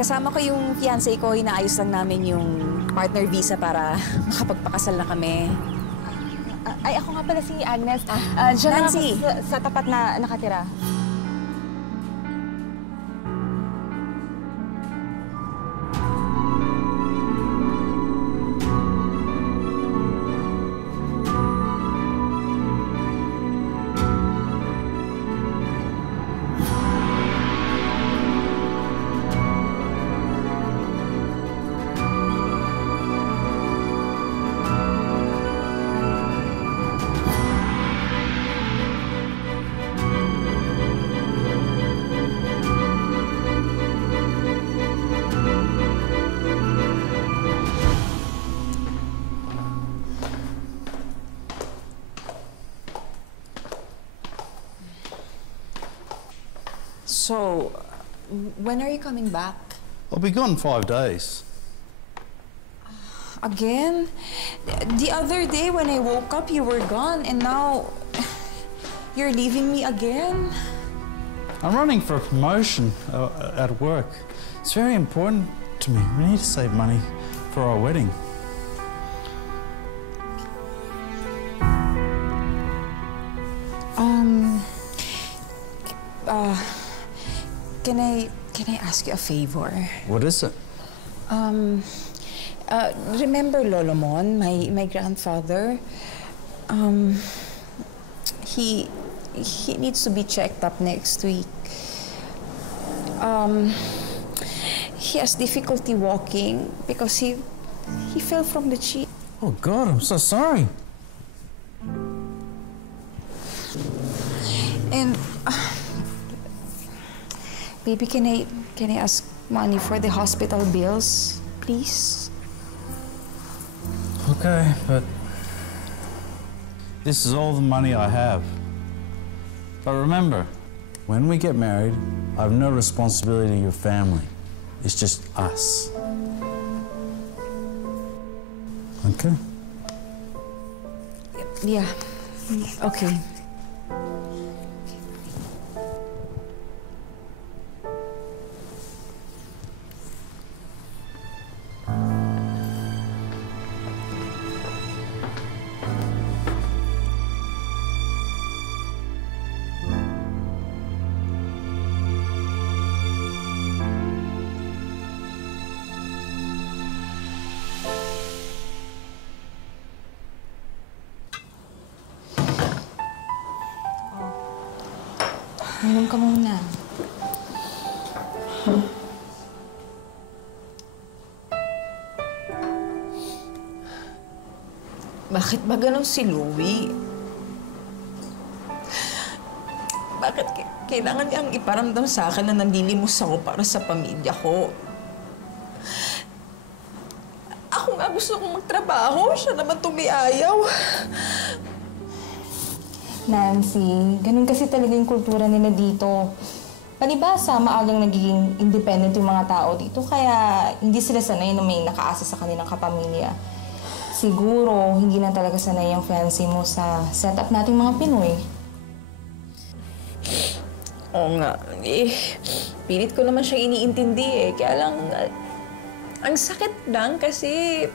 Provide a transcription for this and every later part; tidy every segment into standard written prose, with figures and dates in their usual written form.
Kasama ko yung fiancé ko, inaayos lang namin yung partner visa para makapagpakasal na kami. Ay, ako nga pala si Agnes. Diyan Nancy! lang ako sa tapat na nakatira. So, when are you coming back? I'll be gone 5 days. Again? The other day when I woke up, you were gone, and now you're leaving me again? I'm running for a promotion at work. It's very important to me. We need to save money for our wedding. Can I ask you a favor? What is it? Remember Lolomon, my grandfather? He needs to be checked up next week. He has difficulty walking because he fell from the jeep. Oh God, I'm so sorry. And baby, can I ask money for the hospital bills, please? Okay, but this is all the money I have. But remember, when we get married, I have no responsibility to your family. It's just us. Okay? Yeah. Okay. Minom ka muna. Bakit ba ganun si Louie? Bakit kailangan niyang iparamdam sa akin na nanlilimos ako para sa pamilya ko? Ako nga gusto kong magtrabaho, siya naman tumiayaw. Nancy, ganun kasi talaga yung kultura nila dito. Palibasa, maagang nagiging independent yung mga tao dito, kaya hindi sila sanay na may nakaasa sa kanilang kapamilya. Siguro, hindi na talaga sanay yung fiancé mo sa setup nating mga Pinoy. Oo nga. Pilit ko naman siyang iniintindi eh. Kaya lang, ang sakit lang kasi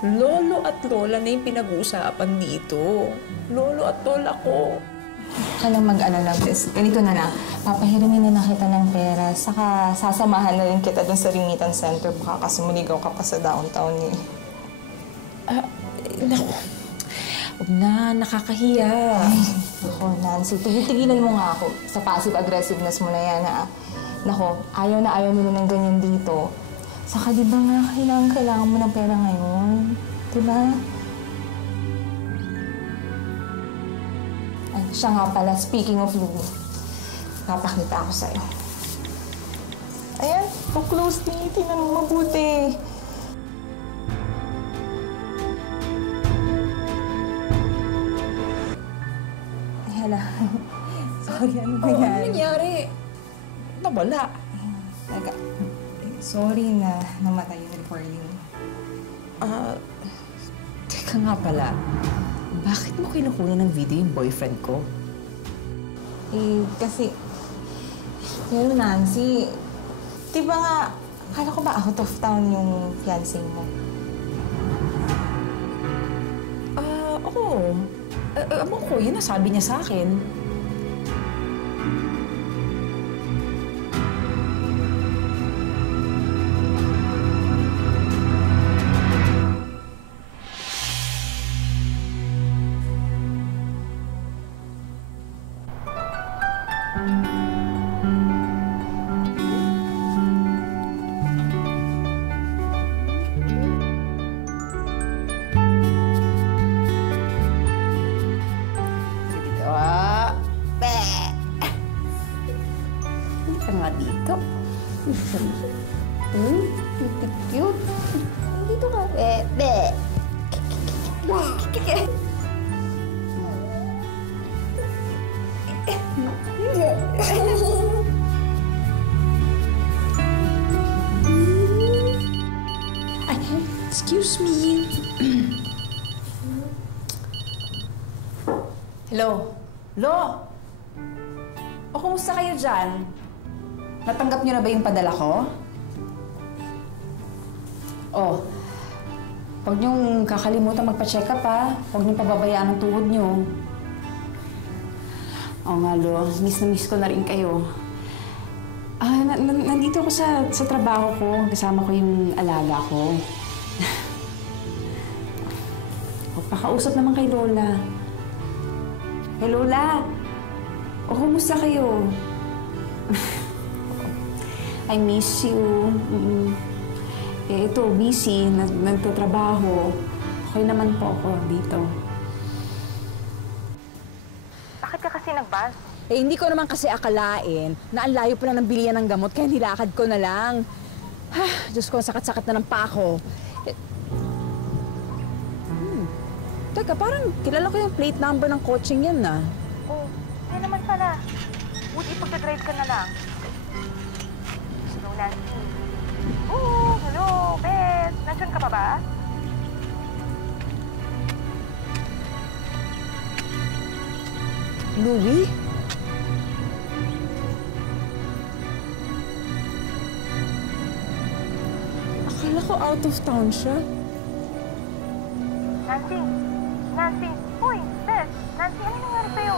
lolo at lola na yung pinag-uusapan dito. Lolo at lola ko. Ka lang mag-alala, Bes. Ganito na lang. Papahirimin na kita ng pera. Saka sasamahan na rin kita dun sa Ringitan Center. Baka kasi muligaw ka pa sa downtown eh. Naku. Huwag na, nakakahiya. Naku, Nancy, tigil-tigilan mo nga ako sa passive-aggressiveness mo na yan, ha? Naku, ayaw na ayaw nila ng ganyan dito. Saka di ba nga, kailangan mo ng pera ngayon? Di ba? Ay, siya nga pala, speaking of Louie, papakita ako sa'yo. Ayan, so closely, tingnan mo mabuti. Hala, sorry, ano nangyari? Ano nangyari? Nawala. Teka, sorry na namatay yung recording. Teka nga pala. Bakit mo kinukuha ng video yung boyfriend ko? Kasi, pero Nancy, di ba nga, Akala ko ba out of town yung fiancé mo? Oo. Ewan ko, yun nasabi niya sa akin. Dito. Cute. Dito ka. Be. Excuse me. Hello? Lo? O, kumusta kayo dyan? Natanggap niyo na ba yung padala ko? Oh, huwag niyong kakalimutan magpa-check up, ha? Huwag niyong pababayaan ang tuhod niyo. Oo nga, Lo. Miss na miss ko na rin kayo. Nandito ako sa trabaho ko. Kasama ko yung alaga ko. Pakausap naman kay Lola. Hey, Lola! O, kumusta kayo? I miss you. Ito, busy. Nagtatrabaho. Okay naman po ako dito. Bakit ka kasi nag-bus? Hindi ko naman kasi akalain na ang layo pala ng bilihan ng gamot kaya nilakad ko na lang. Diyos ko, sakat-sakat na ng pako. Teka, parang kilala ko yung plate number ng coaching yan, na. Oh, yan naman pala. Buti pagka-drive ka na lang. Hello, Nancy. Oh, hello, Beth. Nandiyan ka pa ba? Louie? Akala ko out of town siya. Nancy! Nancy! Uy, Beth! Nancy, ano nangyari sa'yo?